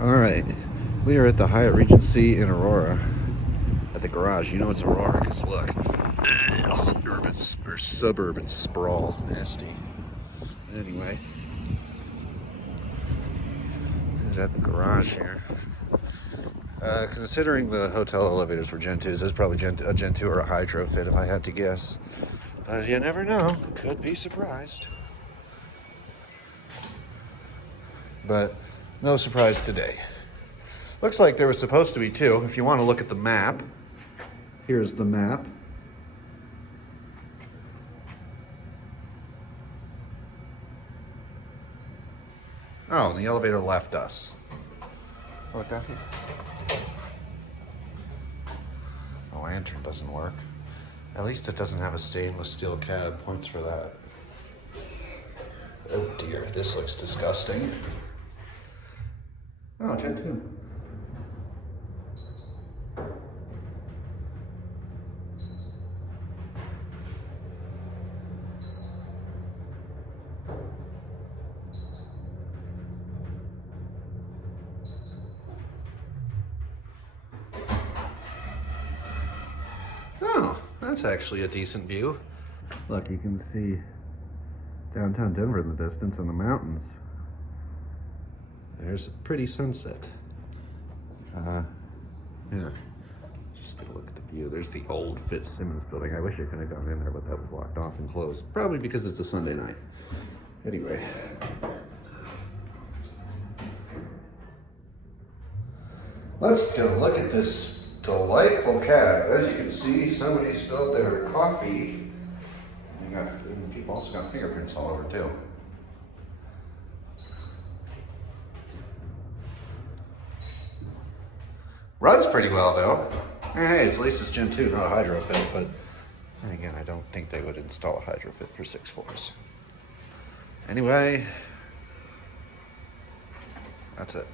All right, we are at the Hyatt Regency in Aurora at the garage. You know it's Aurora because look, urban or suburban sprawl, nasty. Anyway, this is at the garage here. Considering the hotel elevators were Gen 2s, this is probably a Gen 2 or a hydro fit if I had to guess. But you never know, could be surprised. But no surprise today. Looks like there was supposed to be two. If you want to look at the map, here's the map. Oh, and the elevator left us. Look down here. The lantern doesn't work. At least it doesn't have a stainless steel cab. Points for that. Oh dear, this looks disgusting. Oh, Gen 2. Oh, that's actually a decent view. Look, you can see downtown Denver in the distance and the mountains. There's a pretty sunset. Yeah, just gonna look at the view. There's the old Fitzsimmons building. I wish I could have gone in there, but that was locked off and closed. Probably because it's a Sunday night. Anyway. Let's go look at this delightful cab. As you can see, somebody spilled their coffee. And people also got fingerprints all over too. Runs pretty well though. Hey, at least it's Gen 2, not a hydro fit, but then again, I don't think they would install a hydro fit for 6 floors. Anyway, that's it.